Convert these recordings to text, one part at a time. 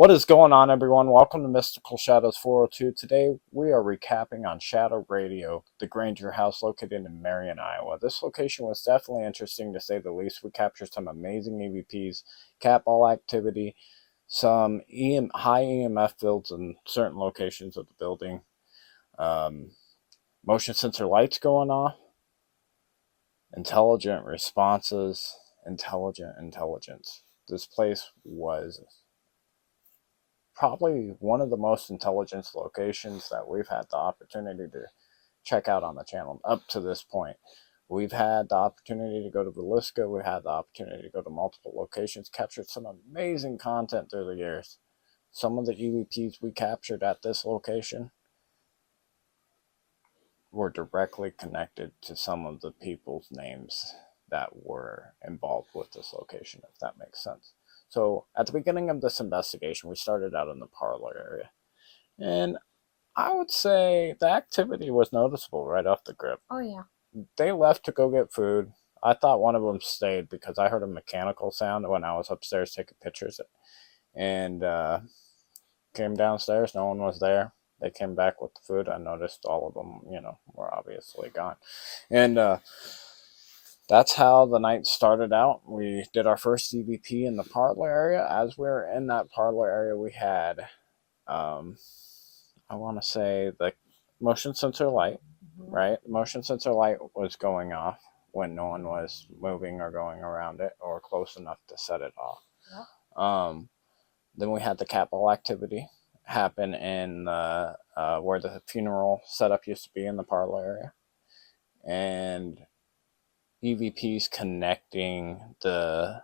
What is going on, everyone? Welcome to Mystical Shadows 402. Today, we are recapping on Shadow Radio, the Granger house located in Marion, Iowa. This location was definitely interesting to say the least. We captured some amazing EVPs, cat ball activity, some high EMF fields in certain locations of the building, motion sensor lights going off, intelligent responses, intelligent intelligence. This place was probably one of the most intelligent locations that we've had the opportunity to check out on the channel up to this point. We've had the opportunity to go to Villisca. We had the opportunity to go to multiple locations, captured some amazing content through the years. Some of the EVPs we captured at this location were directly connected to some of the people's names that were involved with this location, if that makes sense. So at the beginning of this investigation, we started out in the parlor area. And I would say the activity was noticeable right off the grip. Oh, yeah. They left to go get food. I thought one of them stayed because I heard a mechanical sound when I was upstairs taking pictures. And came downstairs. No one was there. They came back with the food. I noticed all of them, were obviously gone. And that's how the night started out. We did our first EVP in the parlor area. As we were in that parlor area, we had, I want to say, the motion sensor light, right? Motion sensor light was going off when no one was moving or going around it or close enough to set it off. Yep. Then we had the cat ball activity happen in where the funeral setup used to be in the parlor area. And EVPs connecting the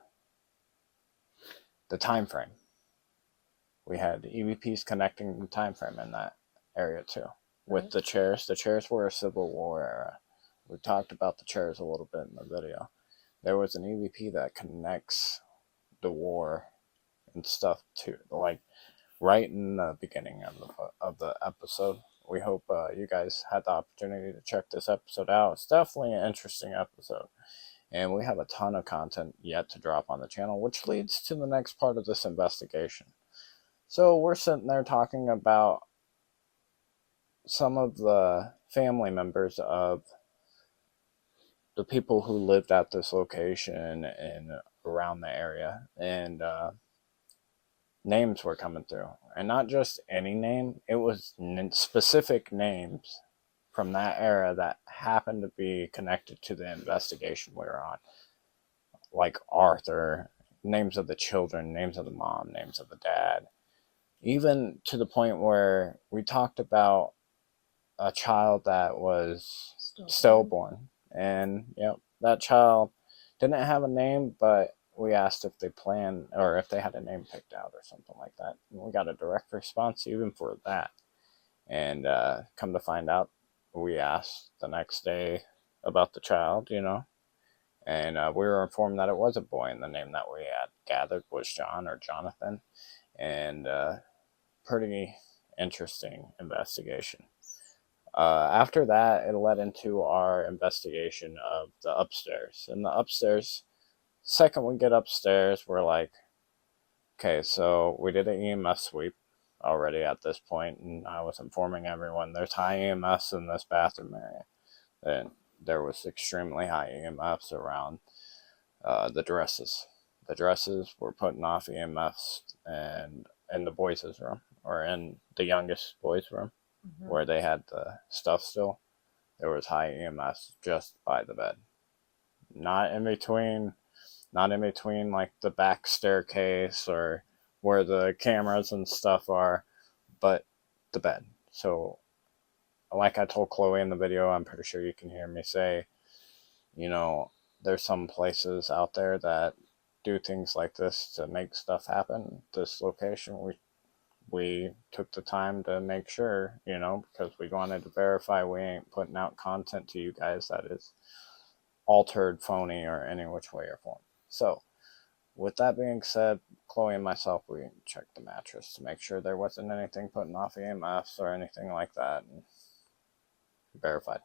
time frame. We had EVPs connecting the time frame in that area too. With Right. the chairs. The chairs were a Civil War era. We talked about the chairs a little bit in the video. There was an EVP that connects the war and stuff too, like right in the beginning of the episode. We hope you guys had the opportunity to check this episode out. It's definitely an interesting episode. And we have a ton of content yet to drop on the channel, which leads to the next part of this investigation. So we're sitting there talking about some of the family members of the people who lived at this location and around the area. And names were coming through. And not just any name, it was specific names from that era that happened to be connected to the investigation we were on. Like Arthur, names of the children, names of the mom, names of the dad. Even to the point where we talked about a child that was stillborn. And, that child didn't have a name, but we asked if they planned or if they had a name picked out or something like that. And we got a direct response even for that. And come to find out, we asked the next day about the child, and we were informed that it was a boy, and the name that we had gathered was John or Jonathan. And pretty interesting investigation. After that, it led into our investigation of the upstairs. And the upstairs, second we get upstairs, we're like, okay, so we did an EMF sweep already at this point, and I was informing everyone there's high EMFs in this bathroom area. And there was extremely high EMFs around the dresses. The dresses were putting off EMFs and in the boys' room, or in the youngest boys' room, where they had the stuff still. There was high EMFs just by the bed. Not in between like the back staircase or where the cameras and stuff are, but the bed. So like I told Chloe in the video, I'm pretty sure you can hear me say, there's some places out there that do things like this to make stuff happen. This location, we took the time to make sure, because we wanted to verify we ain't putting out content to you guys that is altered, phony, or any which way or form. So with that being said, Chloe and myself, we checked the mattress to make sure there wasn't anything putting off EMFs or anything like that. And verified.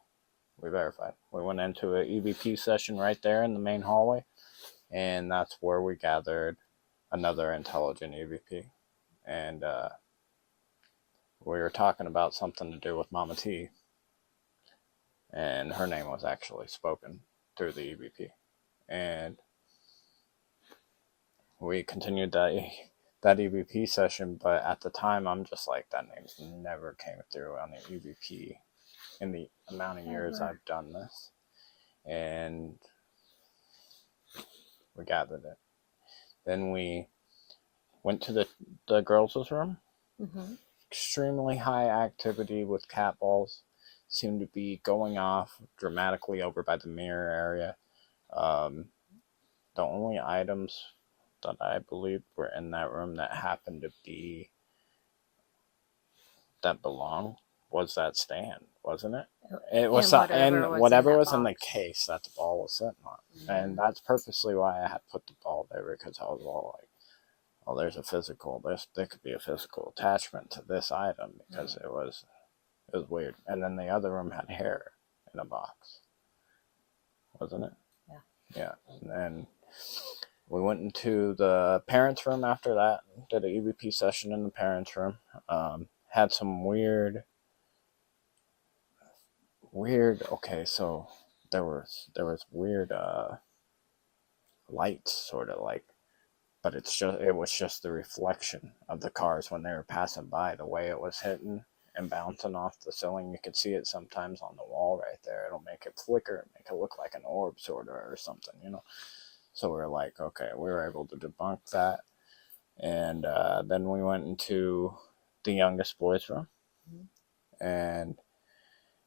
We verified. We went into an EVP session right there in the main hallway, and that's where we gathered another intelligent EVP. and we were talking about something to do with Mama T, and her name was actually spoken through the EVP, and we continued that EVP session. But at the time, I'm just like, that name's never came through on the EVP in the amount of years I've done this, and we gathered it. Then we went to the girls' room. Mm-hmm. Extremely high activity with cat balls. Seemed to be going off dramatically over by the mirror area. The only items that I believe were in that room that happened to be that belonged was that stand, wasn't it? It was, and whatever was in the case that the ball was sitting on. And that's purposely why I had put the ball there, because I was all like, oh, there could be a physical attachment to this item, because it was weird. And then the other room had hair in a box, wasn't it? Yeah. And then we went into the parents' room after that, did an EVP session in the parents' room. Had some weird. Okay, so there was weird lights, sort of like, but it was just the reflection of the cars when they were passing by, the way it was hitting and bouncing off the ceiling. You could see it sometimes on the wall right there. It'll make it flicker, make it look like an orb, sort of, or something, you know. So we were like, okay, we were able to debunk that. And then we went into the youngest boys' room, and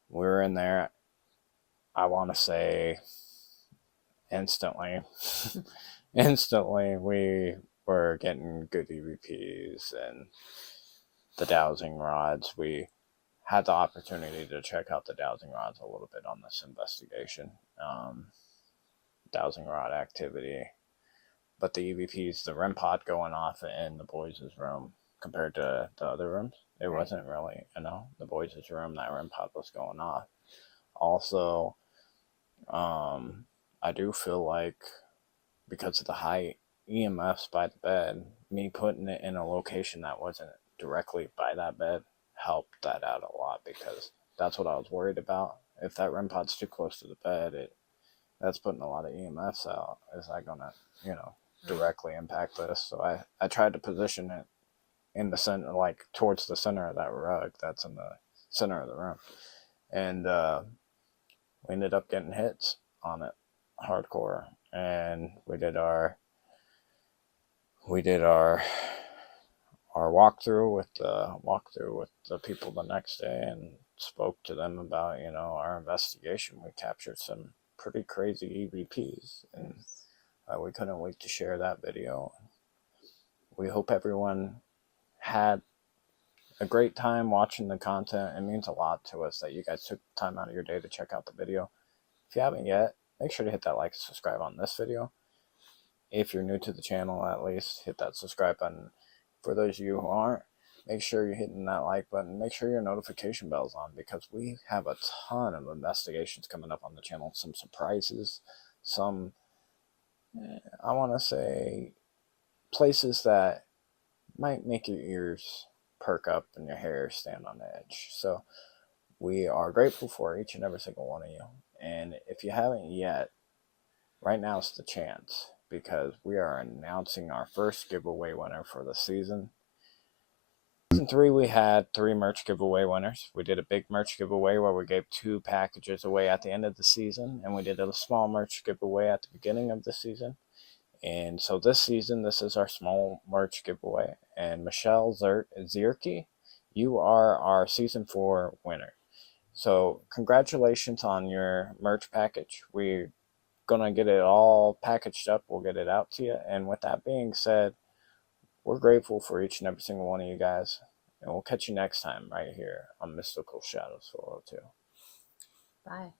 we were in there, I want to say, instantly we were getting good EVPs and the dowsing rods. We had the opportunity to check out the dowsing rods a little bit on this investigation. Dowsing rod activity. But the EVPs, the REM pod going off in the boys' room compared to the other rooms, it wasn't really, the boys' room, that REM pod was going off. Also, I do feel like, because of the high EMFs by the bed, me putting it in a location that wasn't directly by that bed helped that out a lot, because that's what I was worried about. If that REM pod's too close to the bed, that's putting a lot of EMFs out. Is that gonna, directly impact this? So I tried to position it in the center, like towards the center of that rug that's in the center of the room, and we ended up getting hits on it hardcore. And we did our walkthrough with the people the next day, and spoke to them about our investigation. We captured some pretty crazy EVPs, and we couldn't wait to share that video. We hope everyone had a great time watching the content. It means a lot to us that you guys took time out of your day to check out the video. If you haven't yet, make sure to hit that like and subscribe on this video. If you're new to the channel, at least hit that subscribe button. For those of you who aren't, make sure you're hitting that like button. Make sure your notification bell's on, because we have a ton of investigations coming up on the channel. Some surprises, some, I want to say, places that might make your ears perk up and your hair stand on edge. So we are grateful for each and every single one of you. And if you haven't yet, right now is the chance, because we are announcing our first giveaway winner for the season. Season 3, we had 3 merch giveaway winners. We did a big merch giveaway where we gave 2 packages away at the end of the season, and we did a small merch giveaway at the beginning of the season. And so this season, this is our small merch giveaway. And Michelle Zierke, you are our season 4 winner. So congratulations on your merch package. We're gonna get it all packaged up. We'll get it out to you. And with that being said, we're grateful for each and every single one of you guys. And we'll catch you next time right here on Mystical Shadows 402. Bye.